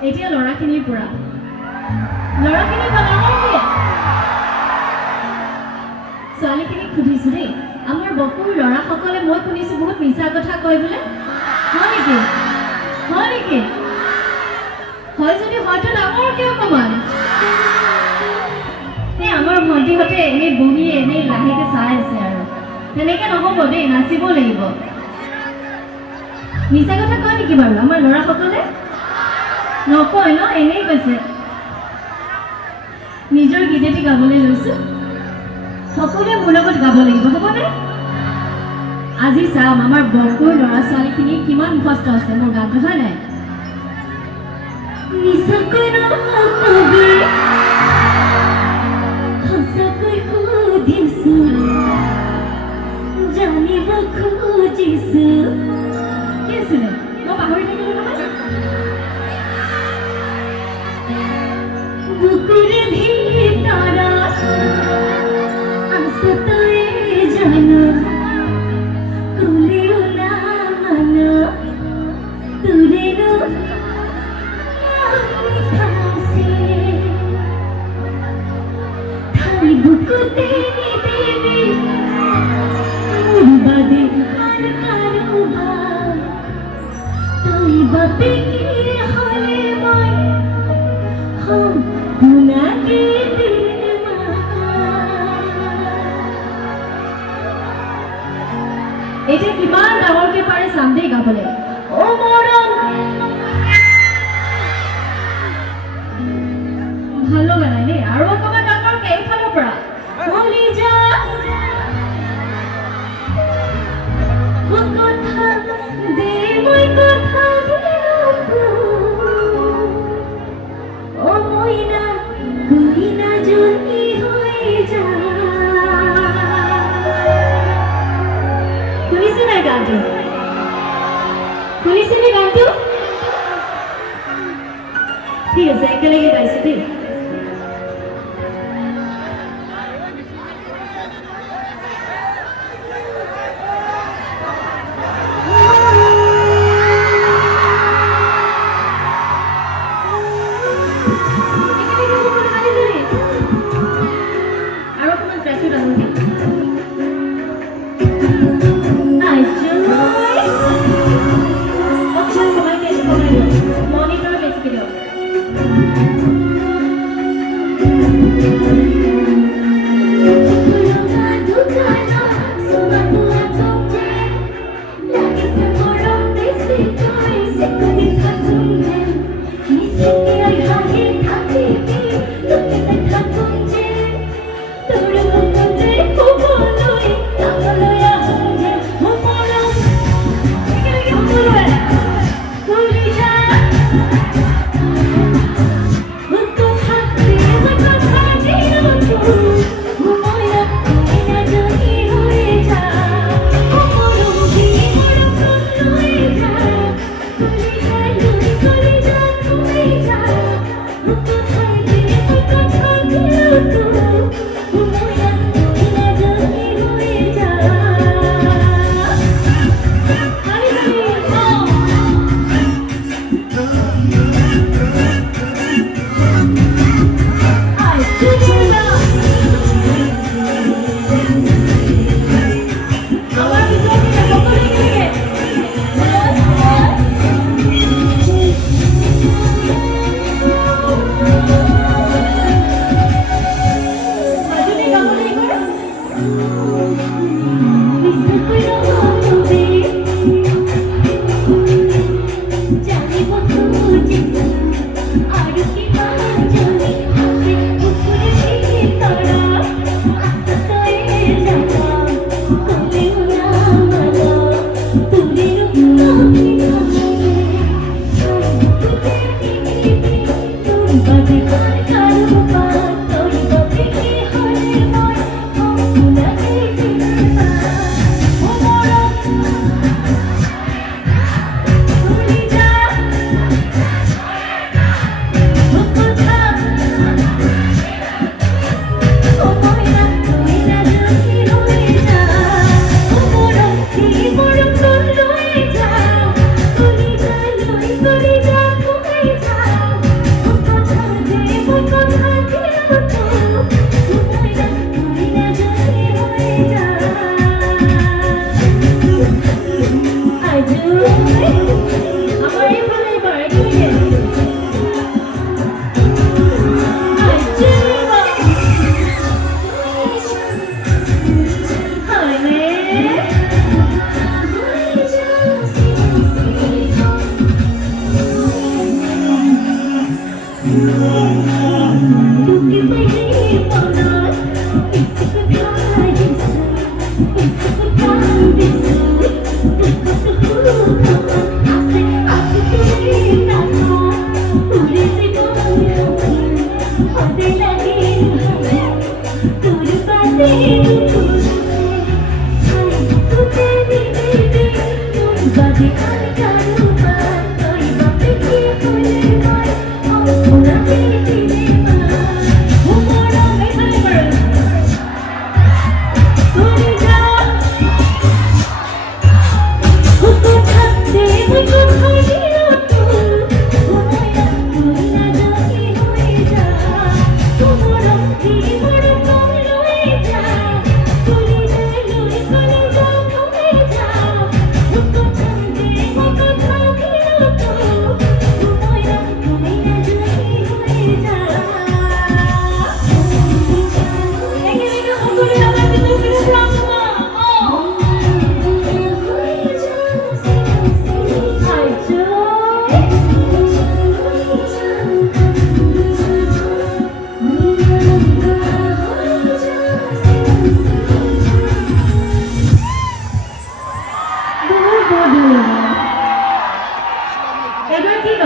এতিয়া ল'ৰাখিনিৰ পৰা ল'ৰাখিনি ডাঙৰকে ছোৱালীখিনিক সুধিছো দেই আমাৰ বকুৰ ল'ৰাসকলে মই শুনিছো বহুত মিছা কথা কয় বোলে হয় নেকি হয় যদি হয়তো ডাঙৰকে অকমান আমাৰ ভণ্টিহঁতে এনেই বহি এনেই লাহেকে চাই আছে আৰু তেনেকে নহ'ব দেই নাচিব লাগিব মিছা কথা কয় নেকি বাৰু আমাৰ ল'ৰাসকলে নকয় ন এনেই কৈছে নিজৰ গীত এটি গাবলৈ লৈছো সকলোৱে মোৰ লগত গাব লাগিব হ'বনে আজি চাম আমাৰ বকুৰ ল'ৰা ছোৱালীখিনি কিমান মুখস্থ আছে মোৰ গানটো হয় নাই misakoi nokobi hasakoi khodisu janibo khojisu কি আছিলে মই পাহৰি থাকিলো নহয় বুকুৰে ভিতৰত আসতয়ে জানো কোলেও না মানো তুৰেনো বুকু দেবী দেবী মুরবাদে আর কারুবা তাই বাপে কি হলে মই হম গুনাকে দিন এটা কিমান ডাঙৰকে পাৰে চান্দে গাবলে ও মৰম ভালো গানাই দেই আৰু অকমান ডাঙৰকে এইফালৰ পৰা বলি যা কথা দে মই কথা ও মইনা কইনা জনি হয়ে যা শুনিছেনে গানটো ঠিক আছে একেলগে গাইছো দেই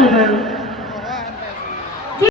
ভাল বাৰু